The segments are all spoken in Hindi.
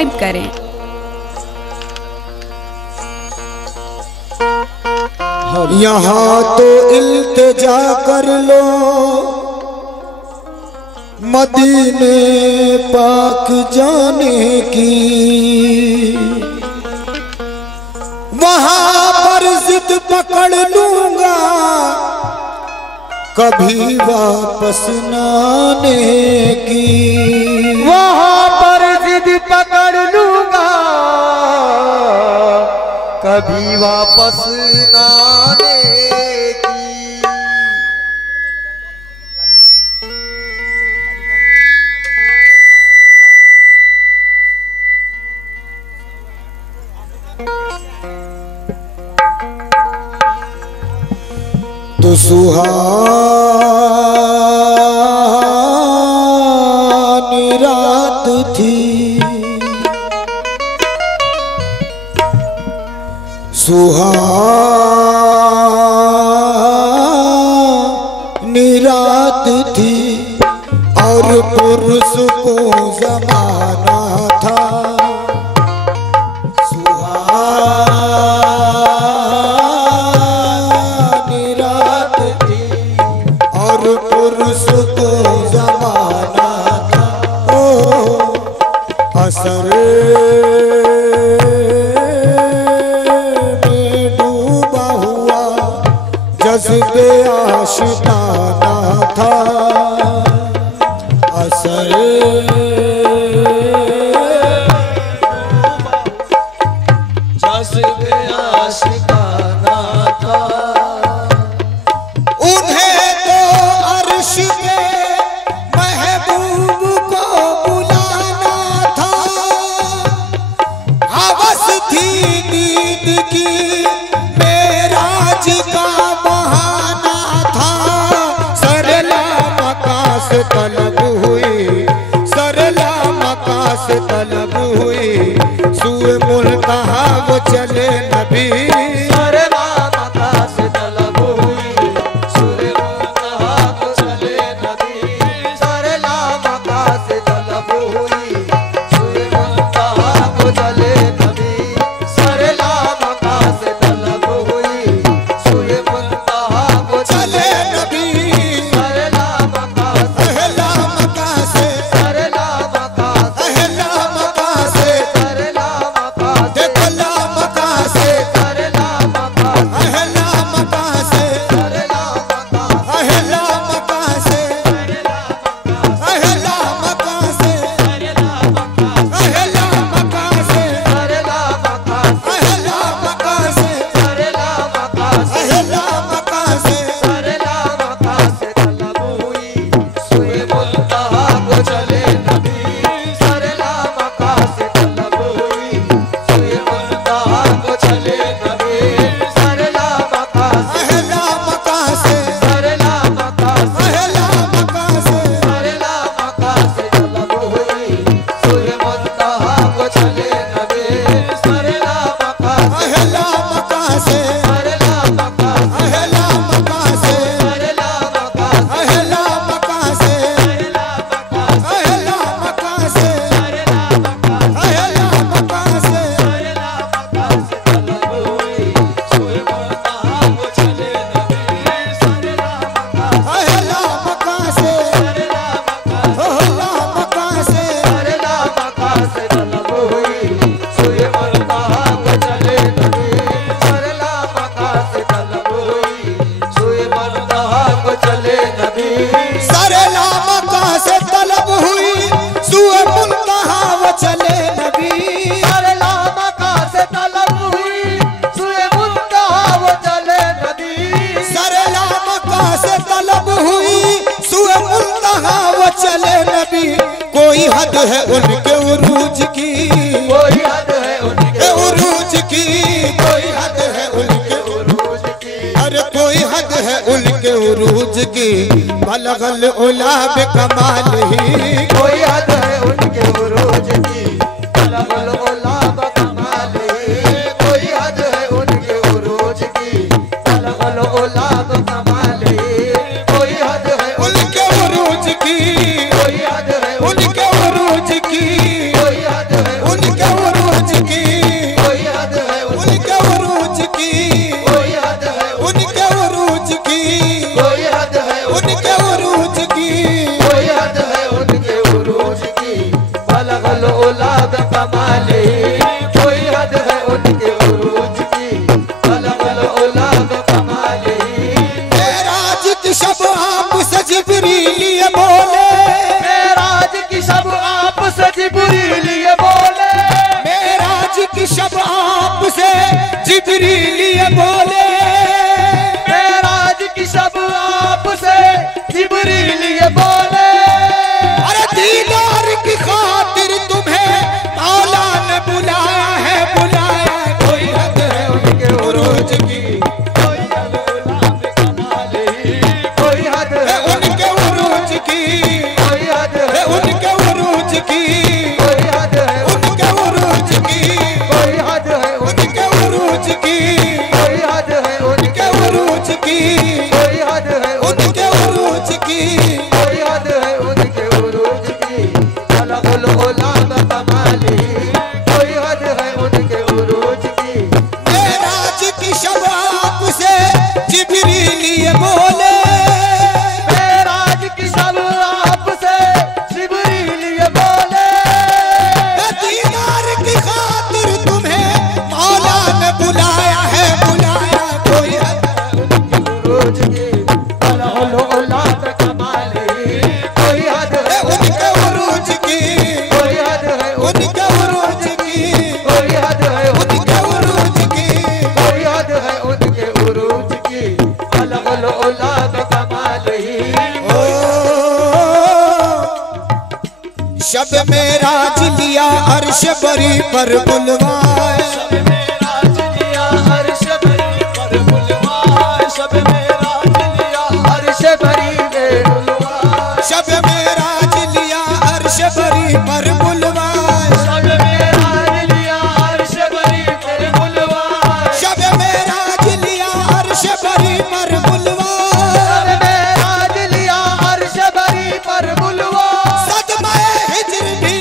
सब्सक्राइब करें। यहाँ तो इल्तिजा कर लो मदीने पाक जाने की, वहाँ पर जिद पकड़ लूंगा कभी वापस न आने की। वहाँ पर जिद पकड़ लूंगा कभी वापस न आने की। तो सुहानी रात थी, सुहानी रात थी और पुरसुकून ज़माना था। असर में डूबा हुआ जज्बे आशिकाना था। असर जज्बे आशिकाना था। उन्हें तो अर्श के महबूब को बुलाना था। हवस थी दीद की मेराज का बहाना था। सरला मकास तलब हुई, सरला मकास तलब हुई, सुए मुल्तहा वो चले नबी। सरला मकास तलब हुई, सुए मुल्तहा वो चले नबी। सरला मकास तलब हुई, सुए मुल्तहा वो चले नबी। सरला मकास तलब हुई, सुए मुल्तहा वो चले नबी। सरला मकास अहला मकास, सरला मकास अहला मकास, सरला मकास देखला मकास, सरला मकास अहला मकास, सरला मकास अहला मकास, अहला मकास, अहला मकास, सरला मकास अहला मकास, सरला मकास अहला मकास। सरला मकास तलब हुई, सुए मुल्तहा को चले नबी। सरला मकास तलब हुई, सुए मुल्तहा को चले नबी। सरला मकास अहला मकास, सरला मकास अहला मकास, सरला मकास तलब हुई, सुए मुल्तहा को चले नबी। सरला मकास अहला मकास, सरला मकास अहला मकास, सरला मकास अहला मकास, अहला मकास, अहला मकास। तलब हुई, सुए मुल्तहा को चले नबी। सरला मकास अहला मकास, सरला मकास अहला मकास, सरला मकास तलब हुई, सुए मुल्तहा को चले नबी। सरला मकास तलब हुई, सुए मुल्तहा को चले नबी। सरला मकास तलब हुई, सुए मुल्तहा वो चले नबी। सरला मकास तलब हुई, सुए मुल्तहा वो चले नबी। सरला मकास तलब हुई, सुए मुल्तहा वो चले नबी। कोई हद है उनके उरूज की, कोई हद है उनके उरूज की, कोई हद है उनके उरूज की। अरे कोई हद है उनके उरूज की। बलगल उला बेकमाल ही, कोई हद है उनके उरूज की। बलगल उला बकमाल ही। कोई हद है उनके उरूज की। बलगल उला बकमाल ही। कोई हद है उनके उरूज की, कोई हद है उनके उरूज की, कोई हद है उनके उरूज की, कोई हद है उनके उरूज की, बलगल ओला बकमाले, कोई हद है उनके उरूज की, बलगल ओला बकमाले। मेराज की शब आपसे जिब्रील ये बोले, मेराज की शब आपसे जिब्रील ये बोले, मेराज की शब आपसे जिब्रील ये बोले, मेराज की शब आपसे जिब्रील ये बोले। अरे दीदार की खातिर तुम्हें मौला ने बुलाया है, बुलाया। कोई हद है उनके उरूज की, कोई हद ओला बकमाले, कोई हद है है उनके उरूज की, कोई हद है है उनके उरूज की, कोई हद है उनके उरूज की, कोई हद है उनके उरूज की, कोई हद है उनके उरूज की, कोई हद है उनके उरूज की। कोई हद है उनके उरूज की, बलगल ओला बकमाले, कोई हद है उनके उरूज की। मेराज की शब आपसे जिब्रील ये बोले, मेराज की शब आपसे जिब्रील ये बोले, दीदार की खातिर तुम्हें मौला ने बुलाया है, बुलाया। कोई हद है उरूज की, बलगल ओला बकमाले, कोई हद है उनके उरूज की, कोई हद है उनके उरूज की, कोई हद है उनके उरूज की। कोई हद है उनके उरूज की, बलगल ओला बकमाले। ओ, शब मेराज लिया अर्श बरी पर बुलवाए, मेराज लिया अर्श बरी पर बुलवाए, शब मेराज लिया अर्श बरी में बुलवाए, शब मेराज लिया अर्श बरी पर बुलवाए, शब मेराज लिया अर्श बरी पर बुलवाए, शब मेराज लिया अर्श बरी पर बुलवाए। शब मेराज लिया अर्श बरी पर बुलवाए। सदमाए हिज्र भी,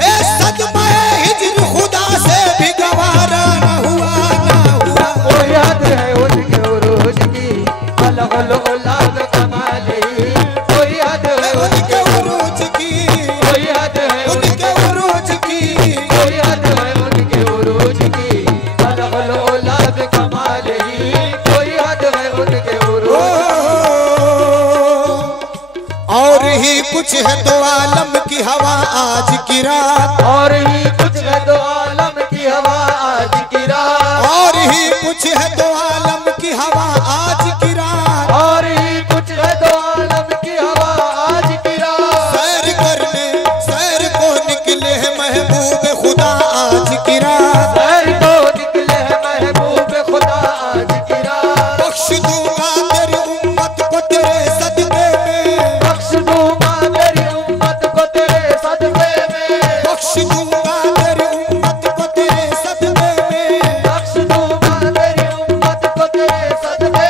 ए सदमाए हिज्र खुदा से भी गवारा न हुआ, न हुआ। कोई हद है उनके उरूज की, बलगल ओला बकमाले, कोई हद है उनके उरूज की, कोई हद है उनके उरूज की। कोई हद है उनके उरूज की, बलगल ओला बकमाले, कोई हद है उनके ओ, उरूज। और ही कुछ है तो आलम की हवा आज की रात, और ही कुछ है तो आलम की हवा आज की रात, और ही कुछ है तो आलम की हवा आज की रात। और ही कुछ है तो आलम की हवा आज की रात। सैर करने सैर को निकले हैं महबूब खुदा आज की रात। सैर को निकले हैं महबूब खुदा आज की रात। बख्श दूंगा तेरी उम्मत को तेरे सदके में, बख्श दूंगा तेरी उम्मत को तेरे सदके में, बख्श दूंगा तेरी उम्मत को तेरे सदके में। बख्श दूंगा तेरी उम्मत को तेरे सदके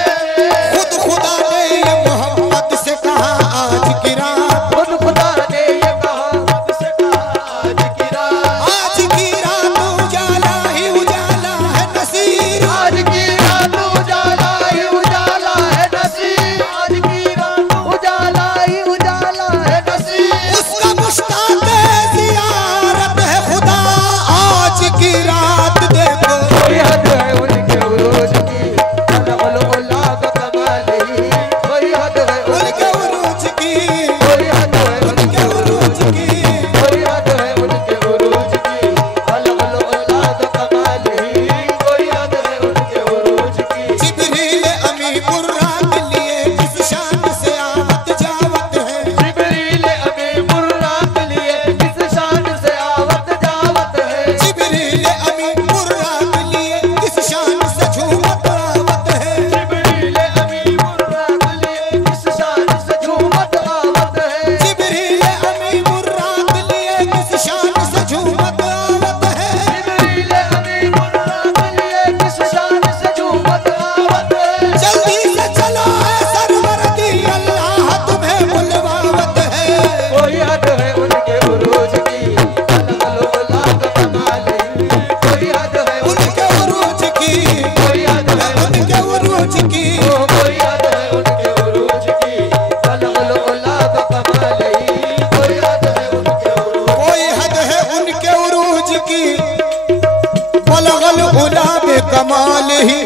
कमाल ही।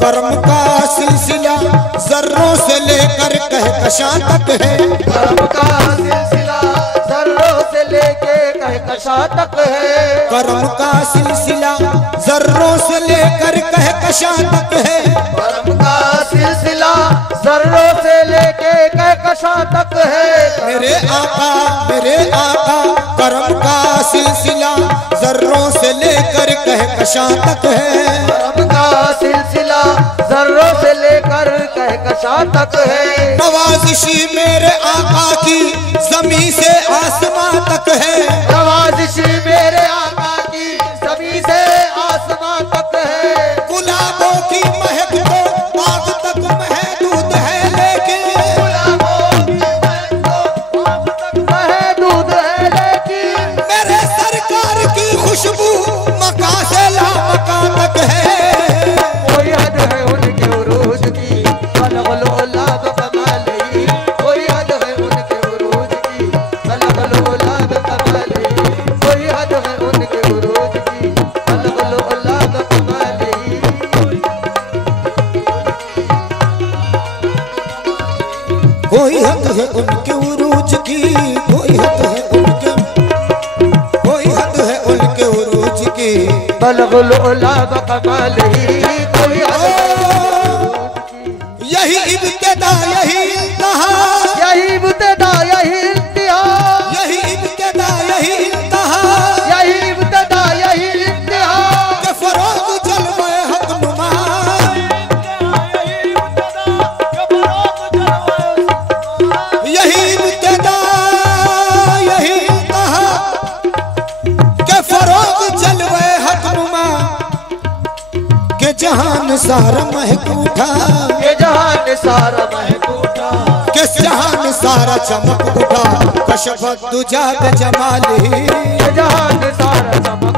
कर्म का सिलसिला जर्रों से लेकर कहकशां तक है। कर्म का सिलसिला जर्रों से लेके कहकशां तक है। कर्म का सिलसिला जर्रों से लेकर कहकशां तक है। कर्म का सिलसिला जर्रों से लेके कहकशां तक है। मेरे आका कर्म का सिलसिला जर्रों से लेकर कहकशां तक है। कर्म का सिलसिला जर्रों से लेकर कहकशां तक है। नवाजिशी मेरे आका की जमीन से आसमां तक है। नवाजिशी मेरे आका की जमीन से आसमां तक है। गुलाबों की महक तो आग तक महदूद है, लेकिन गुलाबों की महक तो आग तक महदूद है, लेकिन मेरे सरकार की खुशबू मका से लामका तक है। कोई हद है उनके उरूज की, अलगलोला बकमाली। कोई हद है उनके उरूज की, अलगलोला बकमाली। कोई हद है उनके उरूज की, अलगलोला बकमाली। कोई हद है उनके उरूज की, कोई हद है उनके, कोई हद है उनके उरूज की। अलगलोला बकमाली। कोई हद यही इब्तिदा यही इंतहा, यही इब्तिदा यही इंतहा, यही इब्तिदा यही इंतहा। यही इब्तिदा यही इंतहा। के फरोग जलवे हक नुमा, यही इब्तिदा यही इंतहा। के फरोग जलवे हक नुमा, के जहान सारा महक उठा, ये जहान सारा महक उठा। किस जहान सारा चमक उठा। कशफत दुजा जमाली, ये जहान सारा चमक